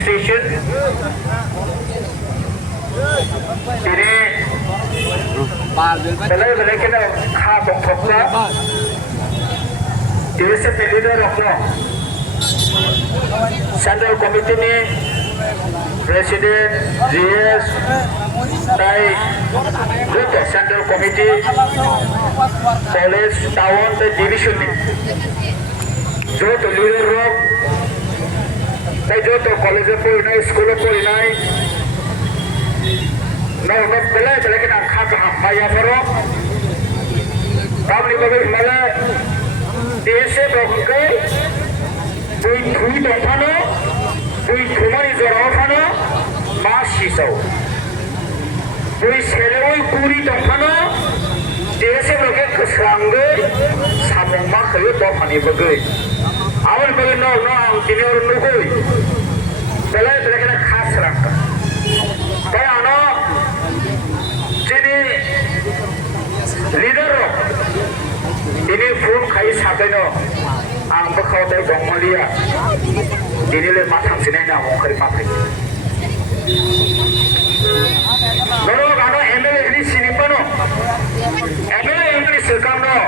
Station ini benar-benar kita khá bokoknya DSF leader rokno Central Committee ni President GS tai Group Central Committee College Town the Division ni जो तो leader rok tai जो तो college puri nai school puri nai no belai kita khá bahaya poro kami bagai mana DSF rokno Tui dongfano, tui thumani jorafano, mas sisau. Tui selewoi kuri dongfano, dese loke kesangge, samong mak kayu dongfani bagai. Awal bagai no ang tini orang nukui. Belai kena khas rangka. Kaya ano, jadi leader rok, ini phone kai sakai no. Ang bakal dari Bangladesh, ini le matang sini na mau kerja makai. Baru kalau MLA ini sini pano, MLA ini sekarang no,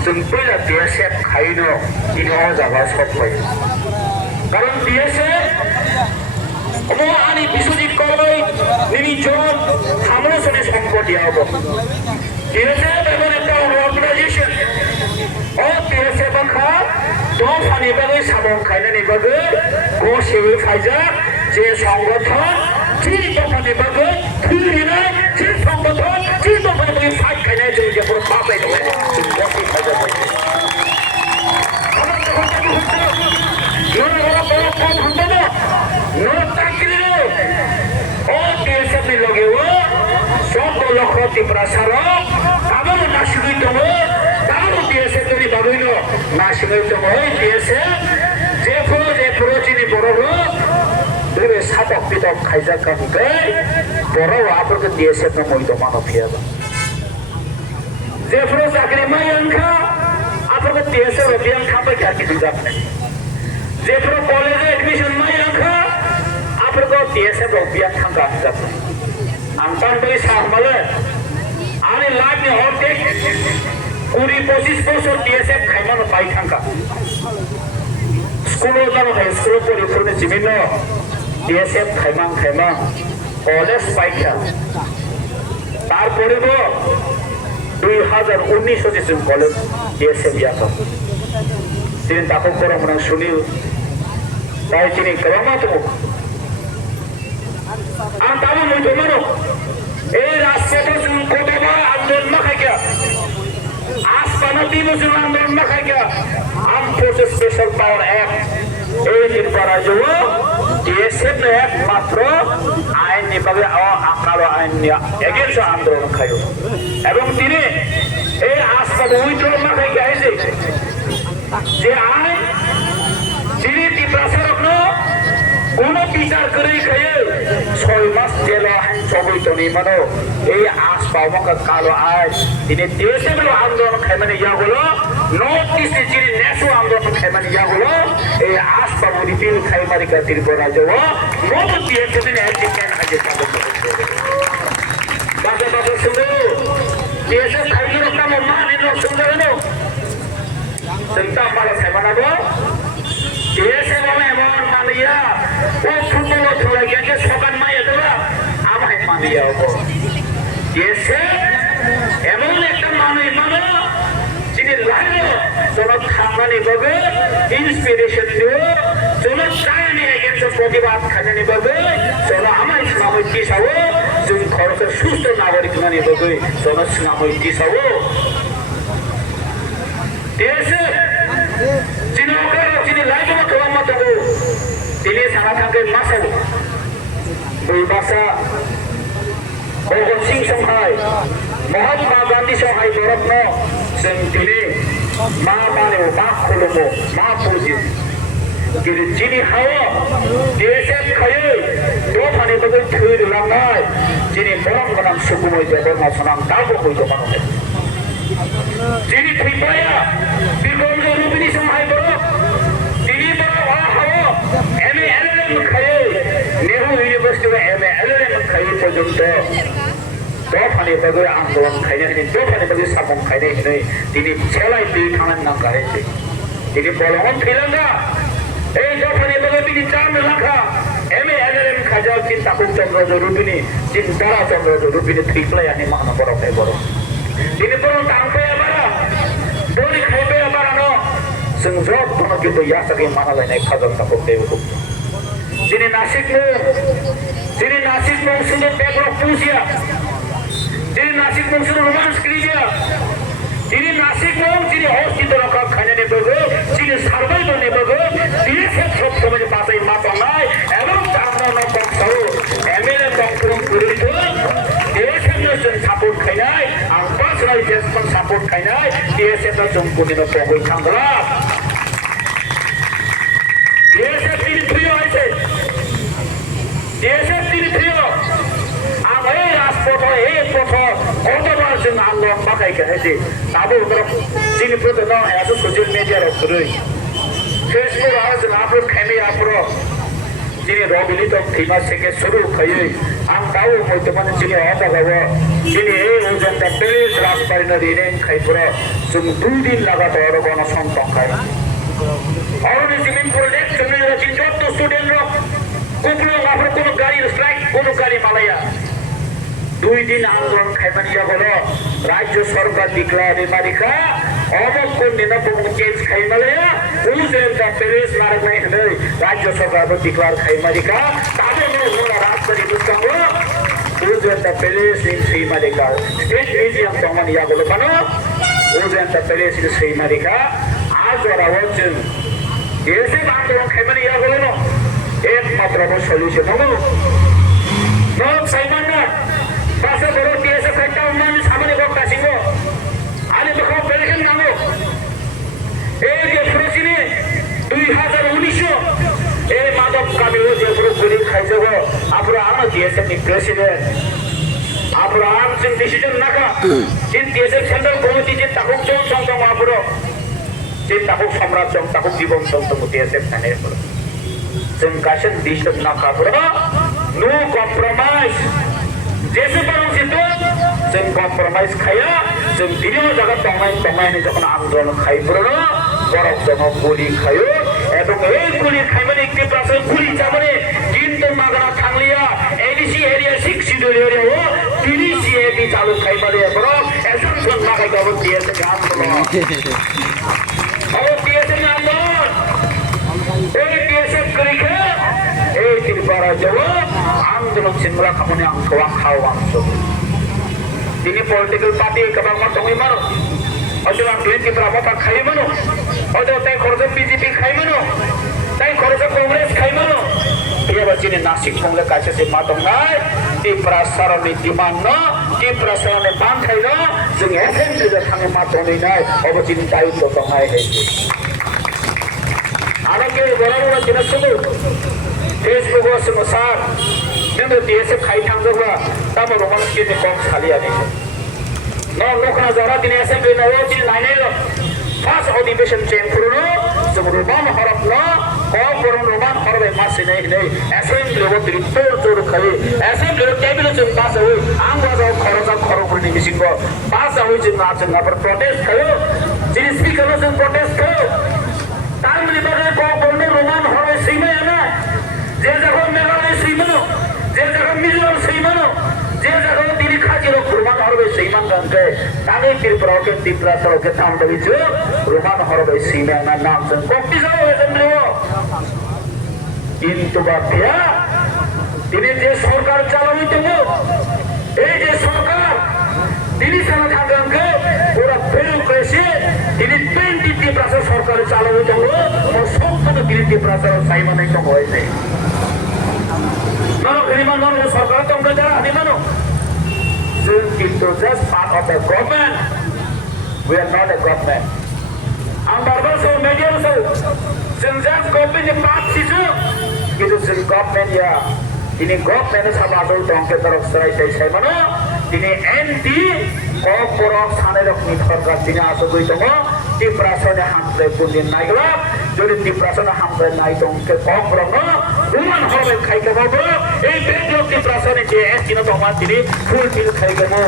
sempurna lah DSF kaya no, ini orang jaga sopai. Kalau DSF, semua ani bisudit koloi, ini John, kamu sudah sangkut dia apa? DSF memang itu organisation. Oh, DSF bangka, dongfani bagai samong kainani bagai, gosewi fajar, je sanggothon, je dongfani bagai, thulina, je sanggothon, je dongfani bagai fight kainai je pura papai doa, je gosewi fajar bagai. Nora kau hantar no, nora takdir no. Oh, DSF ni loge wo, sobo lokoti prasaro, kamu nasibi doa. DSF dari baguino nasional itu mohon DSF Jepro cini borowo dulu sabak pitok kaisa kami borowo apa ke DSF nama itu mana piaba Jepro sakri mayangka apa ke DSF biang kapai kaki juga Jepro college admission mayangka apa ke DSF biang kangka juga angkan bagi sahmala ani lagi hotek Kuri posisi posor DSF kaiman pai thangka. Sekolah zaman hai sekolah puri puri cimino DSF kaiman college pai thang. Tar puri bo 2019 jisum college DSF yaka. Sini takut korang menang sunil. Tahu sini kerana tu. Antara muncul mana? Rasa tu sungguh kota ba andon makai kya. Aspana timu sunang bermak aja. Armed Forces Special Power Act. Ini para jawa. DSF ni act matro. Ain ni bagi kalau ain ni against andron kayu. Ebang tini. Aspana withdraw makai kaya ini. Je ain. Tini di prasarok no. Uno bicar kiri kaya. Soalmas jelah sobi tu ni mano. Aspana ka kalau ain. Ini DSF lo andron kaya mana ya golo. Notice jadi nesu andron kaya mana ya golo. Aspana repeal kaya mana ka tirpura jawa. Nopo DSF ni action aja sabuk. Bapak semua. DSF kaya lo kamu mana lo semua lo. Tentang pada saya mana bo. DSF lo emang mana ya. Football tu lagi aja sokan maya tu lah. Apa yang mana ya bo. DSF এমন একটা মানুষ যিনি Lino জনক খামানি বাগে inspiration দিও জনক চায়নি against প্রতিবাদ খানি বাগে জন আমার ইসলামই দিশাও যিনি খরচের সুস্থ নাগরিক মানি বাগে জনক ইসলামই দিশাও দেশে যিনি লাইনো খামাত তিনি সারা থাকে মাসাও দুই ভাষা ভগৎ সিং সহায় Mahatma Gandhi sahai dorotno sentini ma mane ma kholomo ma puji kiri jini hawa DSF khaye do phane to thir langai jini borong banam sukumoi jabor ma sanam dago koi to mano jini thipaya bigonjo rubini sahai borok jini borok hawa eme LLM khaye বস্তুকে MLM খাই পর্যন্ত দফানি বাগে আন্দোলন খাইনে দফানি বাগে সামন খাইনে তিনি ছেলাই দুই থানার নাম গাইছে তিনি বলহন ছিলেন না এই দফানি বাগে তিনি চান রাখা MLM খাজাল চিন্তাকুক চন্দ্র রূপিনী চিন্তারা চন্দ্র রূপিনী ঠিকলাই আনি মানো বড় খাই বড় তিনি বরং টানবে এবার বলি খাইবে এবার আনো जों जब दङ কিন্তু ইয়াসাকে মানালাইনাय খাজাল তাকো দেবো যিনি নাসিক শুধু ব্যাকরক পুষিয়া যিনি নাসিক শুধু রোমান্স ক্রিয়া যিনি নাসিক যিনি অস্তিত্ব রক্ষা খানে নেবে যিনি সার্ভাইভাল নেবে তিনি সব সময় বাঁচাই মাপা নাই এবং আমরা নকশাও MLA কংগ্রেস পরিচিত দেশের সাপোর্ট খাইনাই আর পার্সোনাল জেসপন সাপোর্ট খাইনাই DSF এর জঙ্গলিন পগল খাঙ্গলা DSF তিনি প্রিয় হয়েছে DSF তিনি প্রিয় আর এই রাজপথ এই পথ কতবার जों আন্দোলন বাকাইকে হয়েছে তাবো যিনি প্রথম এত সোশ্যাল মিডিয়ার অক্ষরই ফেসবুক আর जों আপলোড খাইমে আপলো যিনি রবিলিত থিমা থেকে শুরু খাইয়ে আম তাও হইতে মানে যিনি অবাগাবো যিনি এই ওজনটা পেরিস রাজবাড়িনা রিনে খাইপুরা जों 2 দিন লাগাতার গণসংখ্যা খাই অরণি জিমিন প্রজেক্ট চলে যাচ্ছে যত স্টুডেন্টরা কুকুর আবার কোনো গাড়ির স্ট্রাইক কোনো গাড়ি মালাইয়া 2 দিন আন্দোলন খাইমানিয়া হলো রাজ্য সরকার ডিক্লার রিমারিকা অমক কোন দিন চেঞ্জ খাইমালাইয়া উজেনটা পেরিস নারকমাই হলে রাজ্য সরকার ডিক্লার খাইমারিকা তাদের নোনা রাজবাড়ি বুঝতামো উজেনটা পেরিস ইন শ্রীমারিকা স্টেট মিউজিয়াম তমানিয়া হলো কেন উজেনটা পেরিস ইন শ্রীমারিকা আজ ওরা বলছেন এসে আন্দোলন খাইমানিয়া হলো না একমাত্র সলিউশন হলো নরক সাইমান না পাশে বড় DSF একটা উন্নয়ন সামনে বড় কাশিঙ্গ আরে দেখো বেলেন নামো এই যে প্রশ্নে 2019 এই মাদক কামিল যে পুরো গুলি খাইছে গো আপনারা আমার DSF নি প্রেসিডেন্ট আপনারা আনছেন ডিসিশন নাকা তিন DSF সেন্ট্রাল কমিটি যে তাকুক সংসং আপনারা যে তাকুক সম্রাজ্য তাকুক জীবন সংসং DSF থানে পড়ো जों गासन डिसিশন নাকা আপনারা নো কম্প্রোমাইজ जैसे जों कम्प्रमाइज खाया जों बिदिनो जागा तंगायनि যখন आंदोलन खाइब्रनो बरफ जन गुलि खायो এবং এই গুলি খাইমানে একটি প্রাসে গুলি যাবনে কিন্তু মাগনা থাংলিয়া এডিসি এরিয়া 6 শিডিউল এরিয়া ও তিনি সিএবি চালু খাইমালে বরফ এসন মাগাই যাব দিয়েছে আন্দোলন ও দিয়েছে আন্দোলন এই দিয়েছে করিকে এই তিরপাড়া যাব আন্দোলন সিংলা খামনে আংখওয়া খাওয়া তিনি পলিটিক্যাল পার্টি কেবল দঙই মানো হয়তো বিএনপি প্রাবতা খাই মানো হয়তো তাই খরচ বিজেপি খাই মানো তাই খরচ কংগ্রেস খাই মানো এবার যিনি নাসিক কংগ্রেস কাছে যে মাতং নাই এই প্রসারণে ডিমান্ড ন এই প্রসারণে বান খাইল जों এসেম্বলিতে থাঙে মাতংই নাই অবচিনি দায়িত্ব দঙাই হয়েছে আরেকে বড় বড় জিনিস শুধু फेसबुक समाचार जोंनो DSF खाइ थांजोबा दाबो रमान केजे कम खालियानि न नखना जरा दिनै एसेम्बलि नाव दिनै नायनायलो फार्स्ट अधिवेशन चेम्बरनो जों रमान हरपनो कम रमान हरबे मासिनै नै एसेम्बलियाव दिनै जोर खाइ एसेम्बलियाव टेबल जों बासौ आं बाजाव खरजा खरबुरनि मिसिंबो बासाव जों नापर प्रोटेस्ट खायो जिनि स्पिकारनो जों प्रोटेस्ट खायो तारमनि बारे कम रमान हरबे सैमायाना যে জায়গা মেঘালয় সেই মানো যে জায়গা মিজোরাম সেই মানো যে জায়গা দিল্লি খাজির রোমান হরবে সেই মান গানকে তাকে ত্রিপুরাকে ত্রিপুরা সড়কে নাম দিয়েছে রোমান হরবে সেই মান নাম সে কপি যাও এসেম্বলি কিন্তু বাপিয়া তিনি যে সরকার চালাইতে এই যে সরকার তিনি সারা থাকাকে ওরা ফেল করেছে তিনি 23% সরকার চালাইতে ও সবটা দিল্লি ত্রিপুরা সাইমানে তো হয়েছে No, anyone know the Sarkar Tongka Jara? Anyone know? Into just part of the government. We are not a government. And also media also. Since just government is part situ, it is government ya. Ini government is sama asal Tongka Tarok Sarai mana? Ini ND korporat sana rok ni Sarkar dini asal itu mo. Di perasaan yang hampir pun di naiklah. যদি ত্রিপ্রাসনে হামলে নাই দংকে কম রঙ উমান হবে খাইকে হবো এই বেদলোক ত্রিপ্রাসনে যে চিহ্ন তোমার তিনি ফুল চিল খাইকে মো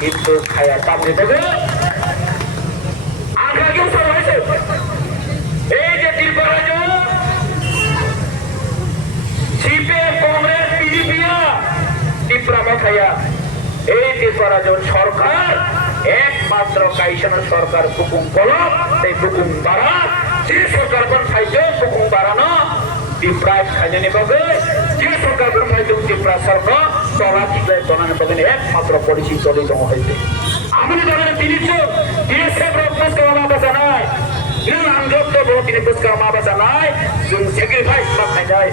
কিন্তু খায়া পাবো দেবে আগাগেও সব হয়েছে এই যে ত্রিপুরাজ সিপিএম কংগ্রেস পিডিপিয়া ত্রিপুরা খাইয়া এই ত্রিপুরাজন সরকার একমাত্র কাইসানের সরকার হুকুম করো এই হুকুম বাড়া যে সরকার কোন খাইছে হুকুম বাড়ানো ত্রিপুরায় খাইনে নেবে যে সরকার কোন খাইছে ত্রিপুরা সরকার চলা ঠিকলাই জনানে পাবেন একমাত্র পলিসি চলে জমা হয়েছে আমি ধরেন তিনি পুরস্কার মাবা জানায় আন্দোলন তিনি পুরস্কার মাবা জানায় সেক্রিফাইস বা খাই যায়